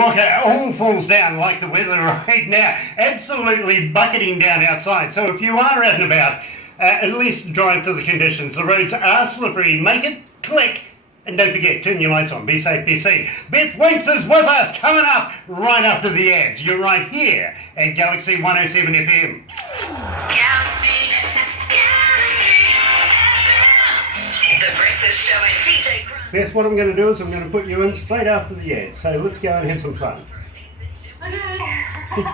Look, it all falls down like the weather right now. Absolutely bucketing down outside. So if you are out and about, at least drive to the conditions. The roads are slippery. Make it click. And don't forget, turn your lights on. Be safe, be seen. Beth Winks is with us, coming up right after the ads. You're right here at Galaxy 107 FM. Galaxy FM. The Breakfast Show and DJ Grant. Beth, what I'm going to do is I'm going to put you in straight after the ads. So let's go and have some fun. Okay.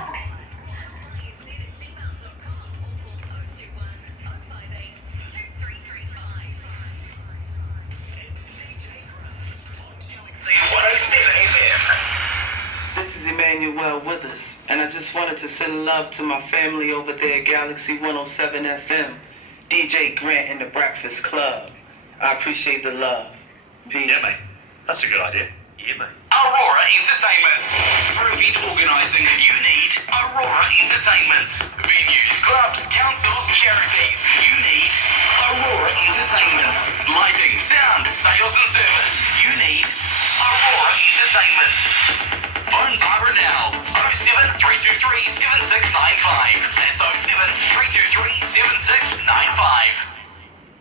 This is Emmanuel Withers, and I just wanted to send love to my family over there at Galaxy 107 FM, DJ Grant and the Breakfast Club. I appreciate the love. Peace. Yeah, mate. That's a good idea. Yeah, mate. Aurora Entertainment. For event organising, you need Aurora Entertainment. Venues, clubs, councils, charities. You need Aurora Entertainment. Lighting, sound, sales and service. You need Aurora Entertainment. Phone Barbara now. 07 323 7695. That's 07 323 7695.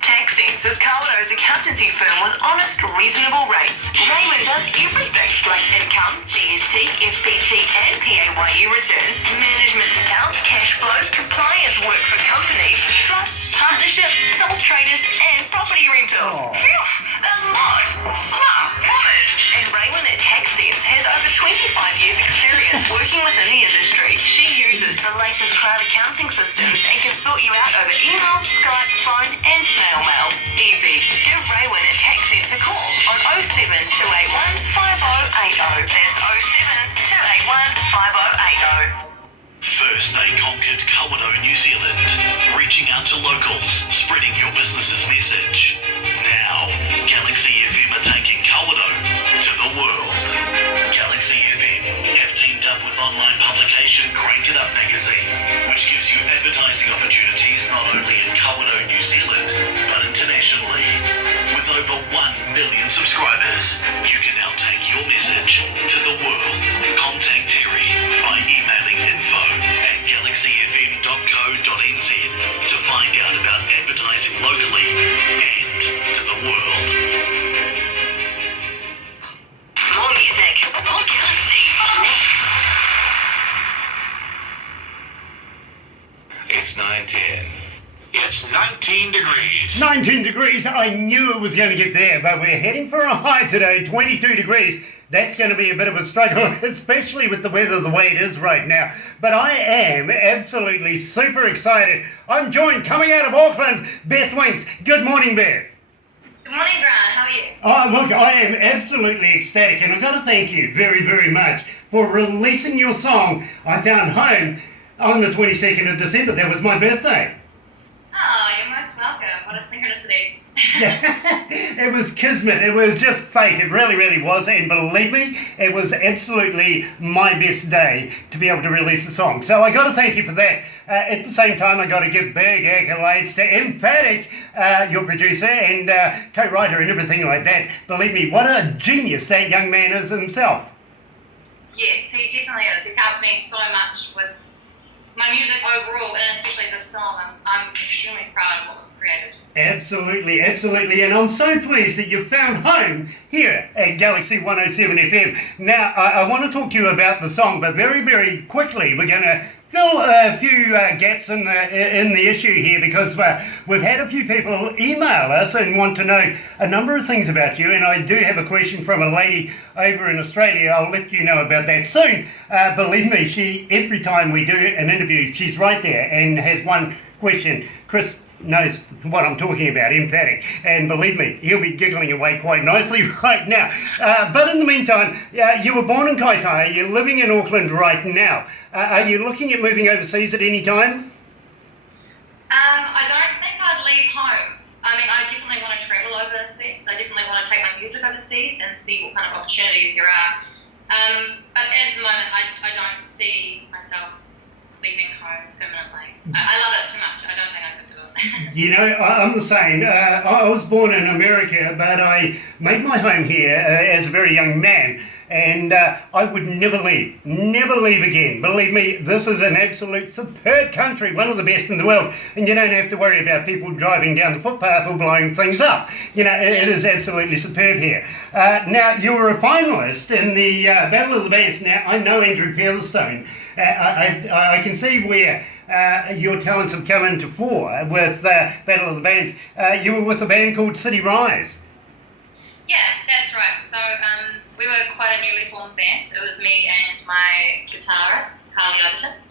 Tax Sense Carlo's accountancy firm with honest, reasonable rates. Raymond does everything like income, GST, FBT and PAYE returns, management accounts, cash flows, compliance work for companies, trusts, partnerships, sole traders and property rentals. Oh. Phew, a lot. Smart woman. And Raymond at Tax Sense has over 25 years experience working within the industry. She uses the latest cloud accounting systems and can sort you out over email, Skype, phone and snail mail. Easy. Give Raywin at Tax Sense a call on 07281 5080. That's 07281 5080. First they conquered Kawerau, New Zealand, reaching out to locals, spreading your business's message. Now, Galaxy FM are taking Kawerau to the world. Galaxy FM have teamed up with online publication Crank It Up magazine, which gives you advertising opportunities not only in Kawerau, New Zealand, but internationally. With over 1 million subscribers, you can now take your message to the world. Contact Terry by emailing info@galaxyfm.co.nz to find out about advertising locally and to the world. More music, more Galaxy. Next. It's 9:10. It's 19 degrees. 19 degrees. I knew it was going to get there, but we're heading for a high today, 22 degrees. That's going to be a bit of a struggle, especially with the weather the way it is right now. But I am absolutely super excited. I'm joined, coming out of Auckland, Beth Winks. Good morning, Beth. Good morning, Grant. How are you? Oh, look, I am absolutely ecstatic, and I've got to thank you very, very much for releasing your song, I Found Home, on the 22nd of December. That was my birthday. Oh, you're most welcome. What a synchronicity. It was kismet. It was just fate. It really, really was. And believe me, it was absolutely my best day to be able to release the song. So I got to thank you for that. At the same time, I got to give big accolades to Emphatic, your producer and co-writer and everything like that. Believe me, what a genius that young man is himself. Yes, he definitely is. He's helped me so much with my music overall, and especially this song. I'm extremely proud of what we've created. Absolutely, absolutely. And I'm so pleased that you've found home here at Galaxy 107 FM. Now, I want to talk to you about the song, but very, very quickly, we're going to fill a few gaps in the issue here, because we've had a few people email us and want to know a number of things about you, and I do have a question from a lady over in Australia. I'll let you know about that soon. Believe me, every time we do an interview, she's right there and has one question. Chris knows what I'm talking about, Emphatic, and believe me, he'll be giggling away quite nicely right now. But in the meantime, you were born in Kaitaia, you're living in Auckland right now. Are you looking at moving overseas at any time? I don't think I'd leave home. I mean, I definitely want to travel overseas. I definitely want to take my music overseas and see what kind of opportunities there are. But at the moment, I don't see myself leaving home permanently. I love it too much. I don't think I could do it. You know, I'm the same. I was born in America, but I made my home here as a very young man. and I would never leave again. Believe me, this is an absolute superb country, one of the best in the world, and you don't have to worry about people driving down the footpath or blowing things up. You know, it is absolutely superb here. Now, you were a finalist in the Battle of the Bands. Now, I know Andrew Featherstone. I can see where your talents have come into fore with Battle of the Bands. You were with a band called City Rise. Yeah, that's right. So we were quite a newly formed band. It was me and my guitarist, Harley Overton.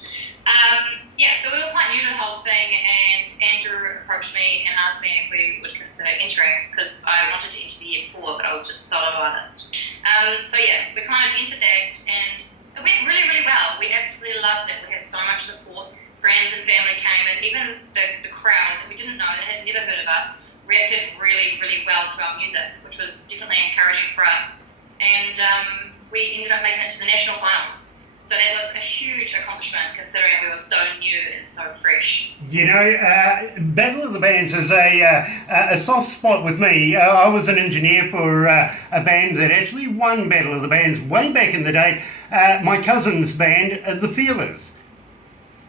So we were quite new to the whole thing, and Andrew approached me and asked me if we would consider entering, because I wanted to enter the year before, but I was just a solo artist. We kind of entered that, and it went really, really well. We absolutely loved it. We had so much support. Friends and family came, and even the crowd that we didn't know, that had never heard of us, reacted really, really well to our music, which was definitely encouraging for us. And we ended up making it to the national finals. So that was a huge accomplishment, considering we were so new and so fresh. You know, Battle of the Bands is a soft spot with me. I was an engineer for a band that actually won Battle of the Bands way back in the day. My cousin's band, The Feelers.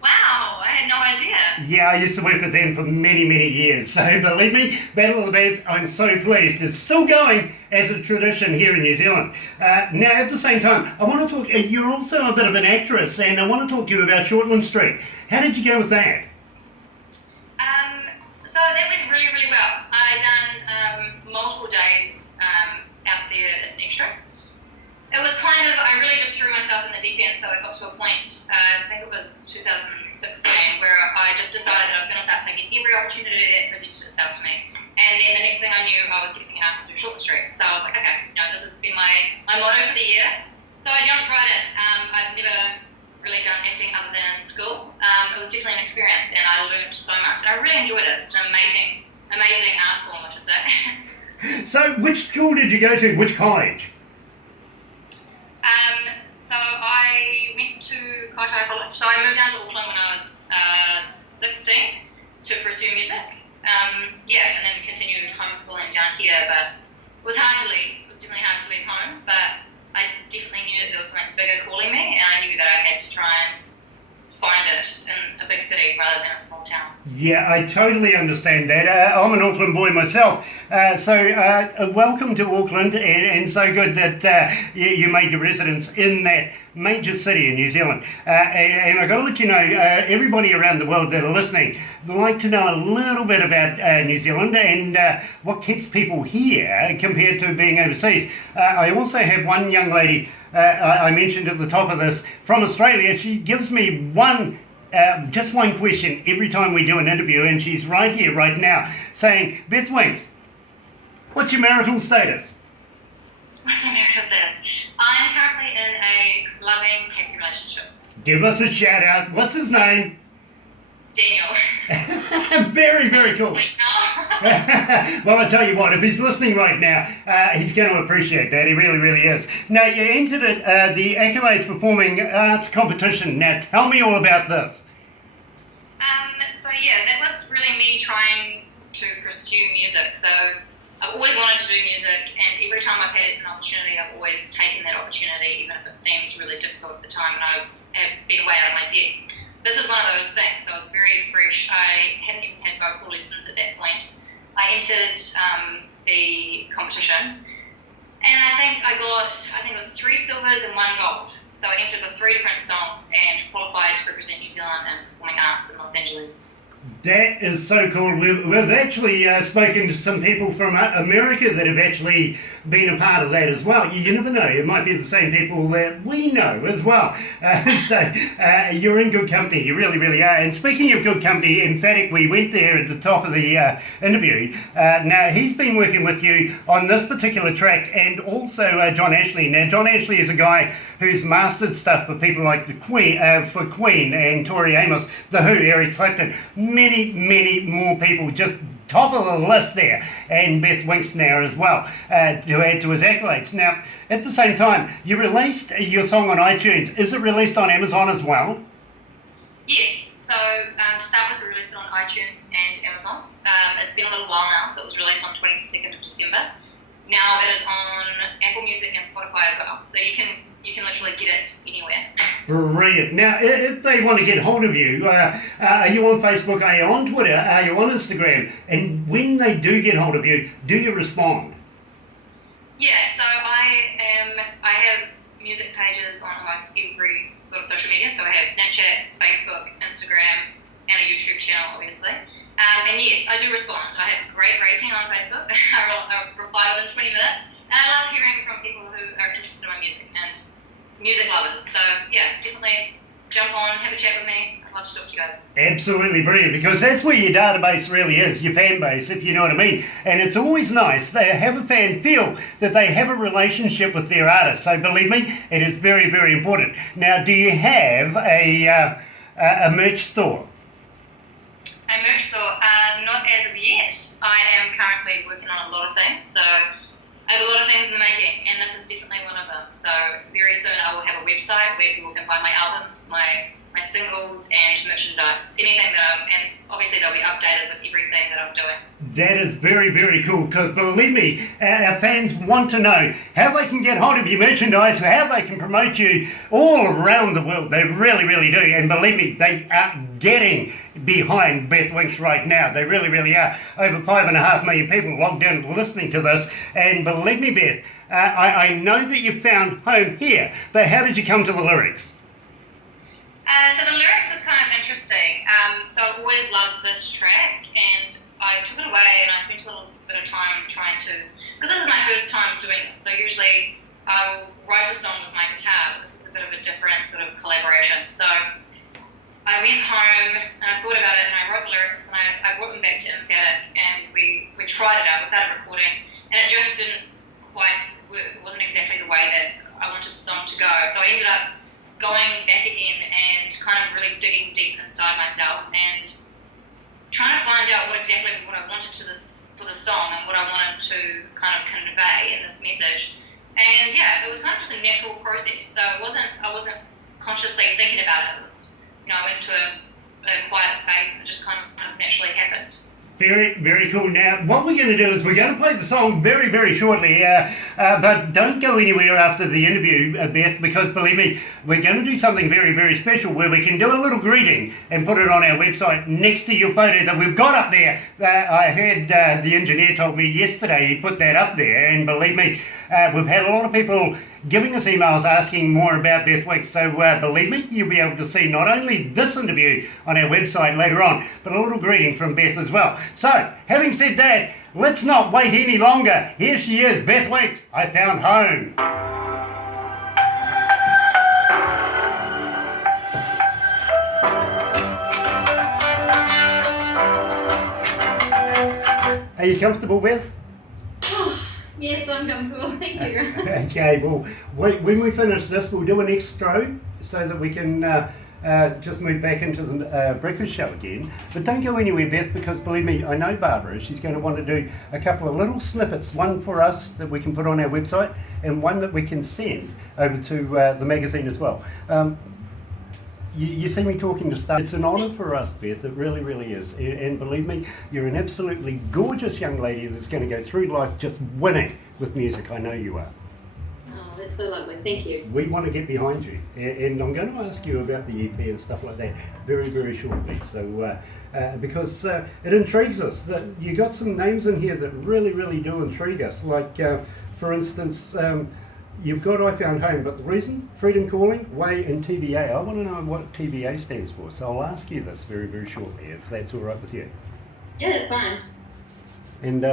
Wow, I had no idea. Yeah, I used to work with them for many, many years. So believe me, Battle of the Bands, I'm so pleased. It's still going as a tradition here in New Zealand. Now, at the same time, I want to talk, you're also a bit of an actress, and I want to talk to you about Shortland Street. How did you go with that? So that went really, really well. I done multiple days out there as an extra. It was kind of, I really just threw myself in the deep end, so it got to a point, I think it was 2016, where I just decided that I was going to start taking every opportunity that presented itself to me. And then the next thing I knew, I was getting asked to do Shortland Street. So I was like, okay, this has been my motto for the year. So I jumped right in. I've never really done acting other than in school. It was definitely an experience, and I learned so much. And I really enjoyed it. It's an amazing art form, I should say. So which school did you go to? Which college? So I went to Kaitai College. So I moved down to Auckland when I was 16 to pursue music. And then continued homeschooling down here. But it was hard to leave. It was definitely hard to leave home. But I definitely knew that there was something bigger calling me, and I knew that I had to try and find it in a big city rather than a small town. Yeah, I totally understand that. I'm an Auckland boy myself, so welcome to Auckland, and so good that you made your residence in that major city in New Zealand. And I've got to let you know, everybody around the world that are listening, they like to know a little bit about New Zealand and what keeps people here compared to being overseas. I also have one young lady, I mentioned at the top of this, from Australia. She gives me just one question every time we do an interview, and she's right here, right now, saying, Beth Winks, what's your marital status? What's my marital status? I'm currently in a loving, happy relationship. Give us a shout out. What's his name? Daniel. Very, very cool. Well, I tell you what, if he's listening right now, he's going to appreciate that. He really, really is. Now, you entered the Accolades Performing Arts Competition. Now, tell me all about this. That was really me trying to pursue music. So I've always wanted to do music, and every time I've had an opportunity, I've always taken that opportunity, even if it seems really difficult at the time, and I have been way out of my depth. This is one of those things. I was very fresh. I hadn't even had vocal lessons at that point. I entered the competition, and I think it was 3 silvers and 1 gold. So I entered with 3 different songs and qualified to represent New Zealand in performing arts in Los Angeles. That is so cool. We've actually spoken to some people from America that have actually been a part of that as well. You never know, it might be the same people that we know as well. So you're in good company, you really, really are. And speaking of good company, in fact, we went there at the top of the interview. Now, he's been working with you on this particular track, and also John Ashley. Now, John Ashley is a guy who's mastered stuff for people like the Queen and Tori Amos, The Who, Eric Clapton, many, many more people, just top of the list there, and Beth Winks now as well, to add to his accolades. Now, at the same time, you released your song on iTunes. Is it released on Amazon as well? Yes, so to start with, we released it on iTunes and Amazon. It's been a little while now, so it was released on 22nd of December. now it is on Apple Music and Spotify as well. So you can literally get it anywhere. Brilliant. Now, if they want to get hold of you, are you on Facebook? Are you on Twitter? Are you on Instagram? And when they do get hold of you, do you respond? Yeah, so I have music pages on almost every sort of social media. So I have Snapchat, Facebook, Instagram, and a YouTube channel, obviously. And yes, I do respond. I have a great rating on Facebook. I reply within 20 minutes. And I love hearing from people who are interested in my music and music lovers. So yeah, definitely jump on, have a chat with me. I'd love to talk to you guys. Absolutely brilliant, because that's where your database really is, your fan base, if you know what I mean. And it's always nice to have a fan feel that they have a relationship with their artist. So believe me, it is very, very important. Now, do you have a merch store? A merch store? Not as of yet. I am currently working on a lot of things. So I have a lot of things in the making, and this is definitely one of them. So very soon I will have a website where people can buy my albums, my singles, and merchandise, anything that and obviously they'll be updated with everything that I'm doing. That is very, very cool, because believe me, our fans want to know how they can get hold of your merchandise, how they can promote you all around the world. They really, really do. And believe me, they are getting behind Beth Winks right now. They really, really are. Over 5.5 million people logged in listening to this. And believe me, Beth, I know that you found home here, but how did you come to the lyrics? So the lyrics was kind of interesting. So I've always loved this track, and I took it away and I spent a little bit of time trying to, because this is my first time doing this, so usually I'll write a song with my guitar, but this is a bit of a different sort of collaboration. So I went home and I thought about it and I wrote the lyrics and I brought them back to Emphatic, and we tried it out, we started recording, and it just didn't quite work. It wasn't exactly the way that I wanted the song to go. So I ended up going back again and kind of really digging deep inside myself and trying to find out what I wanted for the song and what I wanted to kind of convey in this message. And yeah, it was kind of just a natural process. So I wasn't consciously thinking about it. It was, I went to a quiet space and it just kind of naturally happened. Very, very cool. Now, what we're going to do is we're going to play the song very, very shortly, but don't go anywhere after the interview, Beth, because believe me, we're going to do something very, very special where we can do a little greeting and put it on our website next to your photo that we've got up there. I heard the engineer told me yesterday he put that up there, and believe me, we've had a lot of people giving us emails asking more about Beth Winks. So believe me, you'll be able to see not only this interview on our website later on, but a little greeting from Beth as well. So, having said that, let's not wait any longer. Here she is, Beth Winks, I Found Home. Are you comfortable, Beth? Yes, I'm comfortable. Thank you. Okay, well, when we finish this, we'll do an extra so that we can just move back into the breakfast show again. But don't go anywhere, Beth, because believe me, I know Barbara. She's going to want to do a couple of little snippets, one for us that we can put on our website and one that we can send over to the magazine as well. You see me talking to staff. It's an honour for us, Beth. It really, really is. And believe me, you're an absolutely gorgeous young lady that's going to go through life just winning with music. I know you are. Oh, that's so lovely. Thank you. We want to get behind you. And I'm going to ask you about the EP and stuff like that very, very shortly. So, because it intrigues us. That you got some names in here that really, really do intrigue us. Like, for instance, you've got I Found Home, but the reason, Freedom Calling, Way and TVA, I want to know what TVA stands for. So I'll ask you this very, very shortly, if that's all right with you. Yeah, that's fine. And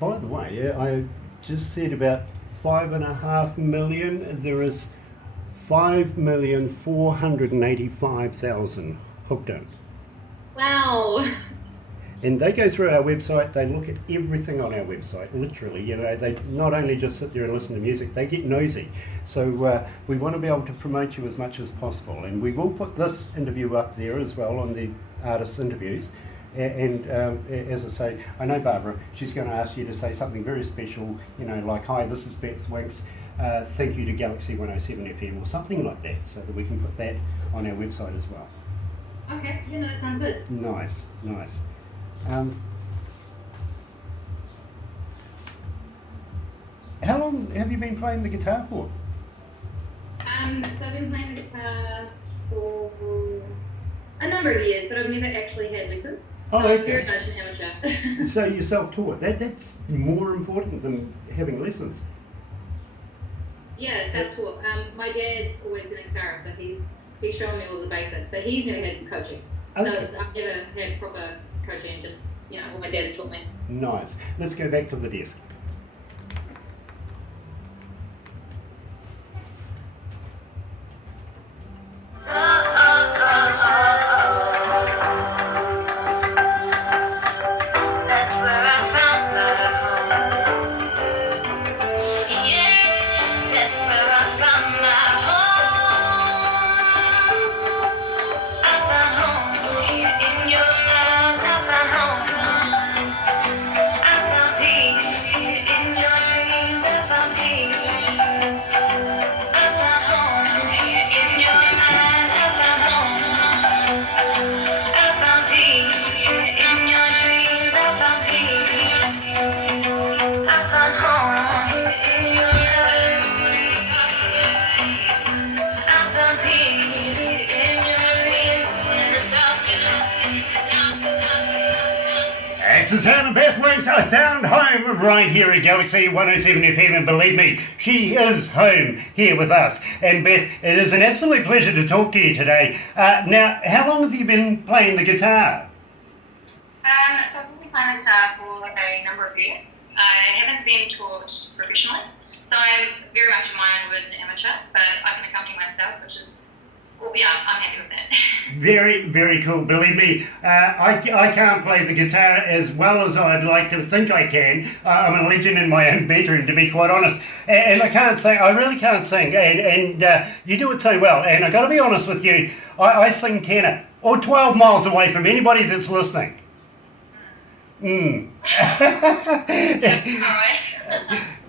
by the way, I just said about 5.5 million. There is 5,485,000 hooked in. Wow. And they go through our website, they look at everything on our website, literally, they not only just sit there and listen to music, they get nosy. So we want to be able to promote you as much as possible. And we will put this interview up there as well on the artist interviews. And as I say, I know Barbara, she's going to ask you to say something very special, like, hi, this is Beth Winks, thank you to Galaxy 107 FM, or something like that, so that we can put that on our website as well. Okay, yeah, no, that sounds good. Nice. long have you been playing the guitar for? So I've been playing the guitar for a number of years, but I've never actually had lessons. So Oh, okay. I'm very much an amateur. So you're self-taught. That's more important than having lessons. Yeah, self-taught. My dad's always been a guitarist, so he's shown me all the basics, but he's never had coaching. So Okay. I've never had proper coaching, just, what my dad's taught me. Nice. Let's go back to the desk. That's where I found my home. Yeah, that's where I found my home. I found home here in your eyes. I found home. I found peace here in your dreams. I found peace. I found home here in your eyes. I found home. I found peace here in your dreams. I found peace. I found home here in your eyes. I found peace here in your dreams. When the stars It's the sound of Beth Winks. I found home right here at Galaxy 107 FM, and believe me, she is home here with us. And Beth, it is an absolute pleasure to talk to you today. Now, how long have you been playing the guitar? So I've been playing the guitar for a number of years. I haven't been taught professionally, so I'm very much in my own words an amateur, but I can accompany myself, which is, I'm happy with that. Very, very cool. Believe me, I can't play the guitar as well as I'd like to think I can. I'm a legend in my own bedroom, to be quite honest. And I can't sing. I really can't sing. And you do it so well. And I got to be honest with you, I sing tenor, or 12 miles away from anybody that's listening. All right.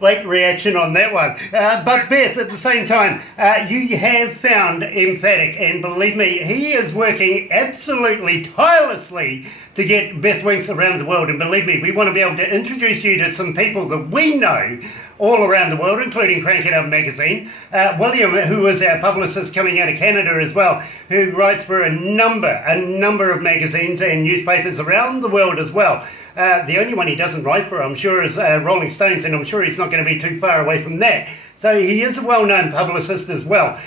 Late reaction on that one. But Beth, at the same time, you have found Emphatic, and believe me, he is working absolutely tirelessly to get Beth Winks around the world. And believe me, we want to be able to introduce you to some people that we know all around the world, including Crank It Up magazine. William, who is our publicist coming out of Canada as well, who writes for a number of magazines and newspapers around the world as well. The only one he doesn't write for, I'm sure, is Rolling Stones, and I'm sure he's not going to be too far away from that. So he is a well-known publicist as well.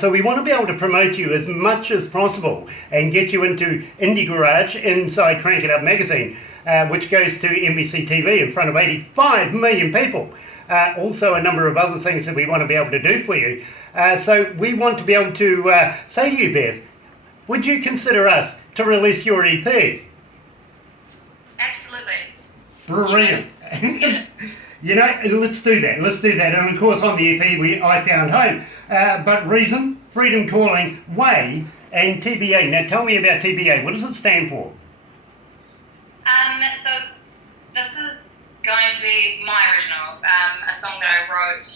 So we want to be able to promote you as much as possible and get you into Indie Garage inside Crank It Up magazine, which goes to NBC TV in front of 85 million people. Also a number of other things that we want to be able to do for you. So we want to be able to say to you, Beth, would you consider us to release your EP? Absolutely. Brilliant. You know, let's do that. And of course on the EP I found home. But Reason, Freedom Calling, Way and TBA. Now tell me about TBA. What does it stand for? So this is going to be my original, a song that I wrote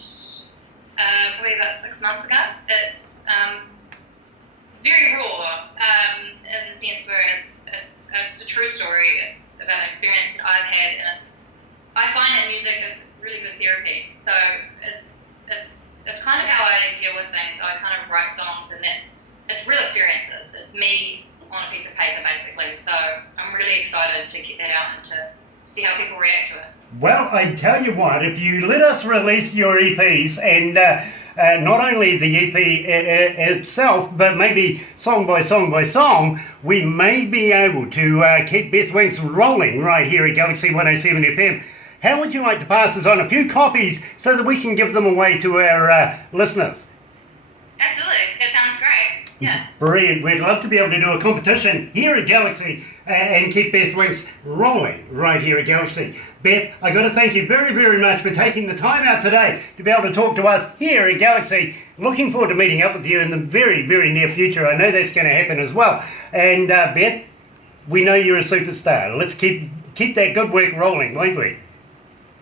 probably about 6 months ago. It's very raw in the sense where it's a true story. It's about an experience that I've had, and I find that music is really good therapy. So it's kind of how I deal with things. I kind of write songs, and it's real experiences. It's me on a piece of paper, basically. So I'm really excited to get that out and to see how people react to it. Well, I tell you what, if you let us release your EPs and not only the EP itself, but maybe song by song, we may be able to keep Beth Winks rolling right here at Galaxy 107 FM. How would you like to pass us on a few copies so that we can give them away to our listeners? Absolutely, that sounds great. Yeah. Brilliant. We'd love to be able to do a competition here at Galaxy and keep Beth Winks rolling right here at Galaxy. Beth, I got to thank you very, very much for taking the time out today to be able to talk to us here at Galaxy. Looking forward to meeting up with you in the very, very near future. I know that's going to happen as well. And Beth, we know you're a superstar. Let's keep that good work rolling, won't we?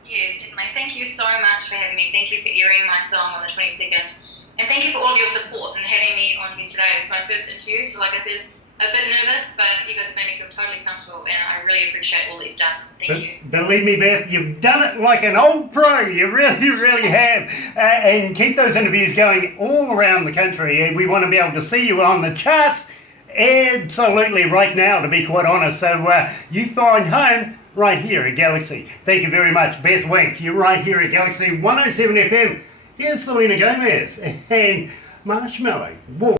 Yes, definitely. Thank you so much for having me. Thank you for airing my song on the 22nd. And thank you for all of your support and having me on here today. It's my first interview, so like I said, a bit nervous, but you guys made me feel totally comfortable, and I really appreciate all that you've done. Thank you. Believe me, Beth, you've done it like an old pro. You really, really have. And keep those interviews going all around the country. We want to be able to see you on the charts absolutely right now, to be quite honest. So you find home right here at Galaxy. Thank you very much, Beth Winks. You're right here at Galaxy 107 FM. Here's Selena Gomez and Marshmallow. Whoa.